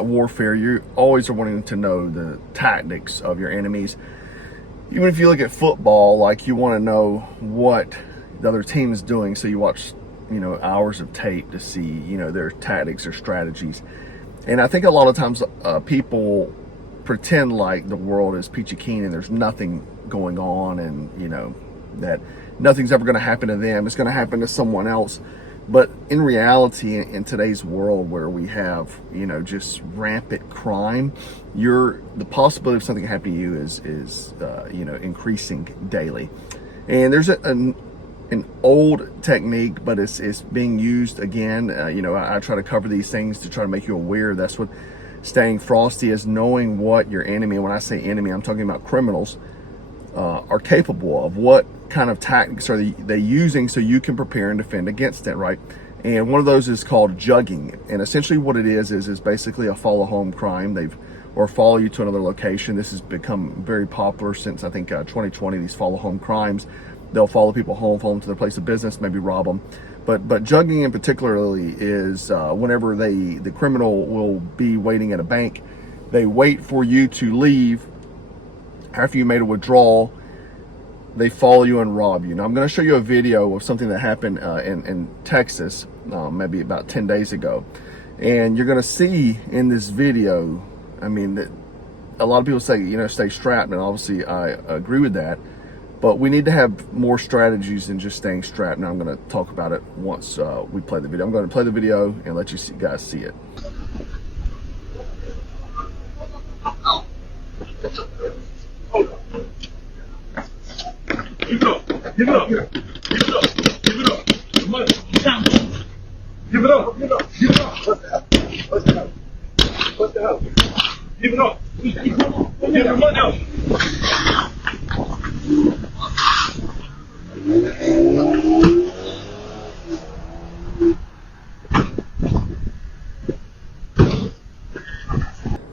combat warfare, you always are wanting to know the tactics of your enemies. Even if you look at football, like, you want to know what the other team is doing, so you watch, hours of tape to see, their tactics or strategies. And I think a lot of times people pretend like the world is peachy keen and there's nothing going on, and that nothing's ever going to happen to them. It's going to happen to someone else. But in reality, in today's world where we have, just rampant crime, the possibility of something happening to you is increasing daily. And there's an old technique, but it's being used again. I try to cover these things to try to make you aware. That's what staying frosty is, knowing what your enemy, when I say enemy, I'm talking about criminals, are capable of. What kind of tactics are they using so you can prepare and defend against it, right? And one of those is called jugging. And essentially what it is basically a follow home crime. Or follow you to another location. This has become very popular since, I think, 2020, these follow home crimes. They'll follow people home, follow them to their place of business, maybe rob them. But jugging in particularly is whenever the criminal will be waiting at a bank, they wait for you to leave after you made a withdrawal. They follow you and rob you. Now, I'm going to show you a video of something that happened in Texas, maybe about 10 days ago. And you're going to see in this video, that a lot of people say, stay strapped, and obviously I agree with that. But we need to have more strategies than just staying strapped. And I'm going to talk about it once we play the video. I'm going to play the video and let you guys see it. Give it up. Give it up. Give it up. Give it up. Give it up. Give it up. Give it up. Give it up. What's the hell? What's the hell? Give it up. Give the money up.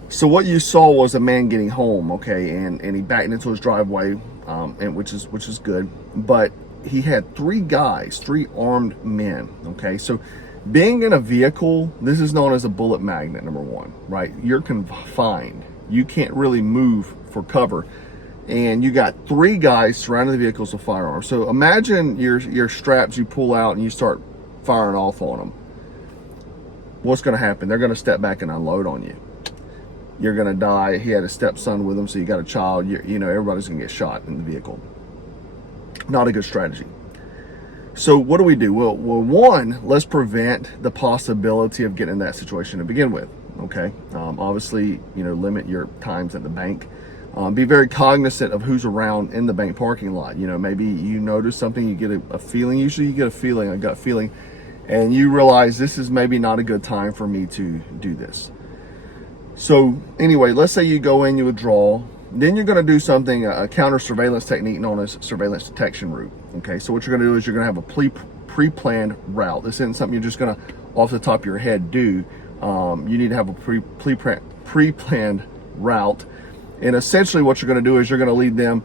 So what you saw was a man getting home, okay, and he backed into his driveway, and which is good. But he had three armed men, okay. So being in a vehicle, this is known as a bullet magnet, number one, right? You're confined. You can't really move for cover. And you got three guys surrounding the vehicles with firearms. So imagine your straps you pull out and you start firing off on them. What's going to happen? They're going to step back and unload on you. You're going to die. He had a stepson with him, so you got a child. Everybody's going to get shot in the vehicle. Not a good strategy. So what do we do? Well, one, let's prevent the possibility of getting in that situation to begin with. Okay. Obviously, limit your times at the bank. Be very cognizant of who's around in the bank parking lot. Maybe you notice something, you get a feeling. Usually you get a gut feeling, and you realize this is maybe not a good time for me to do this. So anyway, let's say you go in, you withdraw, then you're going to do something, a counter surveillance technique known as surveillance detection route. Okay, so what you're going to do is you're going to have a pre-planned route. This isn't something you're just going to, off the top of your head, do. You need to have a pre-planned route. And essentially what you're going to do is you're going to lead them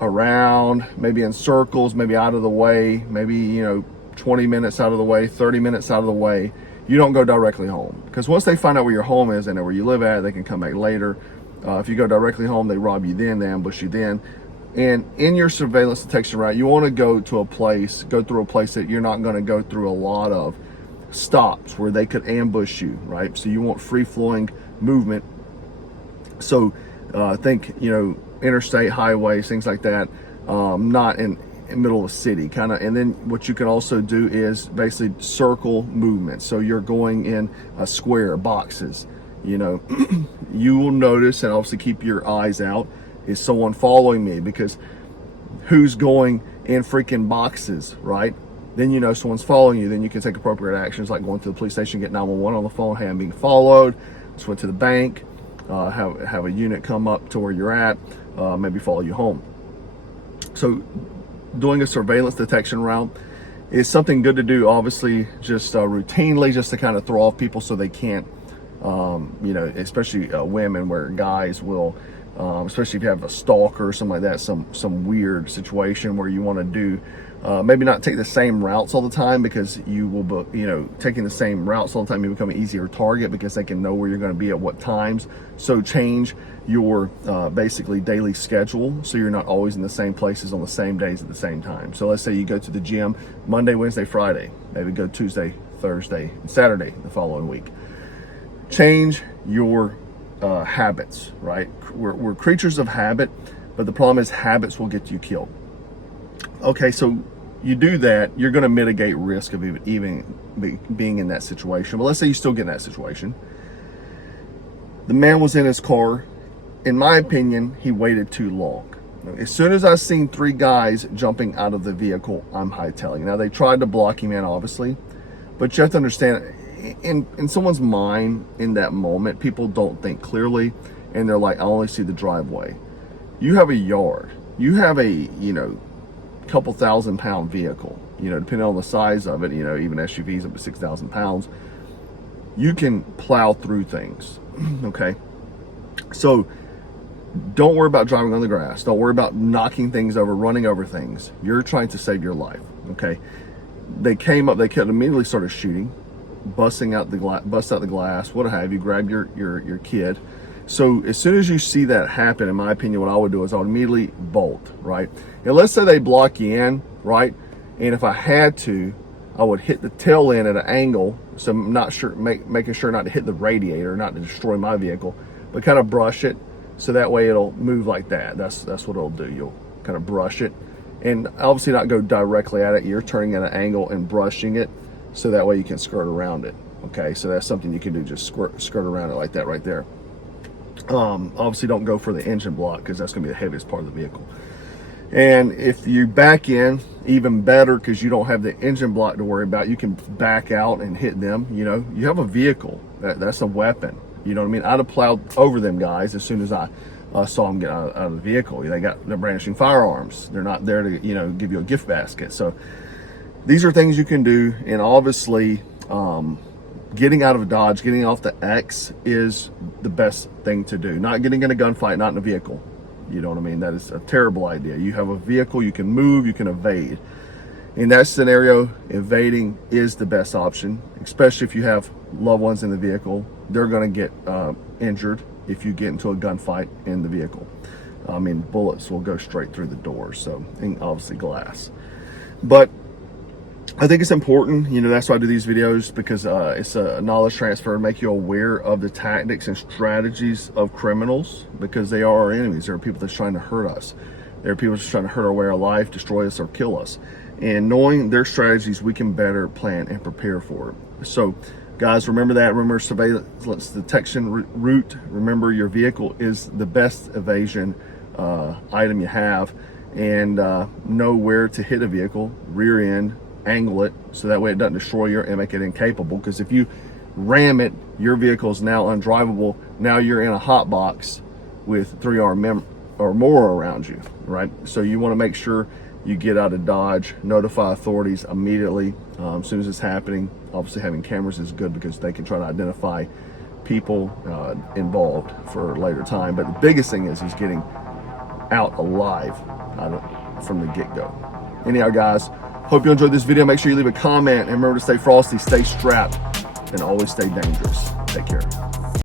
around, maybe in circles, maybe out of the way, maybe, 20 minutes out of the way, 30 minutes out of the way. You don't go directly home, because once they find out where your home is, they know where you live at, they can come back later. If you go directly home, they rob you then, they ambush you then. And in your surveillance detection route, you want to go through a place that you're not going to go through a lot of stops where they could ambush you, right? So you want free-flowing movement. So think, interstate highways, things like that, not in middle of a city, kind of. And then what you can also do is basically circle movement. So you're going in a square, boxes, you will notice, and obviously keep your eyes out, is someone following me? Because who's going in freaking boxes, right? Then someone's following you. Then you can take appropriate actions, like going to the police station, get 911 on the phone. Hey, I'm being followed. Just went to the bank. Have a unit come up to where you're at, maybe follow you home. So doing a surveillance detection route is something good to do, obviously, just routinely, just to kind of throw off people so they can't, especially women, where guys will, especially if you have a stalker or something like that, some weird situation where you want to do Maybe not take the same routes all the time, because you will, taking the same routes all the time, you become an easier target because they can know where you're going to be at what times. So change your basically daily schedule, so you're not always in the same places on the same days at the same time. So let's say you go to the gym Monday, Wednesday, Friday, maybe go Tuesday, Thursday, and Saturday the following week. Change your habits, right? We're creatures of habit, but the problem is habits will get you killed. Okay, so you do that, you're going to mitigate risk of even being in that situation. But let's say you still get in that situation. The man was in his car. In my opinion, he waited too long. As soon as I seen 3 guys jumping out of the vehicle, I'm hightailing. Now, they tried to block him in, obviously, but you have to understand, in someone's mind in that moment, people don't think clearly, and they're like, I only see the driveway. You have a yard. You have a, couple thousand-pound vehicle, depending on the size of it, even SUVs up to 6,000 pounds, you can plow through things. Okay, so don't worry about driving on the grass. Don't worry about knocking things over, running over things. You're trying to save your life. Okay, they came up, they could immediately started shooting, bust out the glass, what have you, grab your kid. So as soon as you see that happen, in my opinion, what I would do is I would immediately bolt, right? And let's say they block you in, right? And if I had to, I would hit the tail end at an angle, so I'm not sure, making sure not to hit the radiator, not to destroy my vehicle, but kind of brush it, so that way it'll move like that. That's what it'll do. You'll kind of brush it, and obviously not go directly at it. You're turning at an angle and brushing it, so that way you can skirt around it. Okay, so that's something you can do, just skirt around it like that right there. Obviously don't go for the engine block, because that's going to be the heaviest part of the vehicle. And if you back in, even better, because you don't have the engine block to worry about. You can back out and hit them. You have a vehicle. That's a weapon. You know what I mean? I'd have plowed over them guys as soon as I saw them get out of the vehicle. They're brandishing firearms. They're not there to give you a gift basket. So these are things you can do. And obviously getting out of Dodge, getting off the X is the best thing to do. Not getting in a gunfight, not in a vehicle. You know what I mean? That is a terrible idea. You have a vehicle, you can move, you can evade. In that scenario, evading is the best option, especially if you have loved ones in the vehicle. They're going to get injured if you get into a gunfight in the vehicle. I mean, bullets will go straight through the door, so, and obviously glass. But I think it's important, that's why I do these videos, because it's a knowledge transfer, make you aware of the tactics and strategies of criminals, because they are our enemies. There are people that's trying to hurt us. There are people that's trying to hurt our way of life, destroy us, or kill us. And knowing their strategies, we can better plan and prepare for it. So, guys, remember that. Remember surveillance detection route. Remember your vehicle is the best evasion item you have. And know where to hit a vehicle, rear end, angle it, so that way it doesn't destroy you and make it incapable. Because if you ram it, your vehicle is now undrivable. Now you're in a hot box with 3 armed men or more around you, right? So you want to make sure you get out of Dodge, notify authorities immediately as soon as it's happening. Obviously having cameras is good, because they can try to identify people involved for a later time. But the biggest thing is getting out alive from the get-go. Anyhow, guys, hope you enjoyed this video. Make sure you leave a comment, and remember to stay frosty, stay strapped, and always stay dangerous. Take care.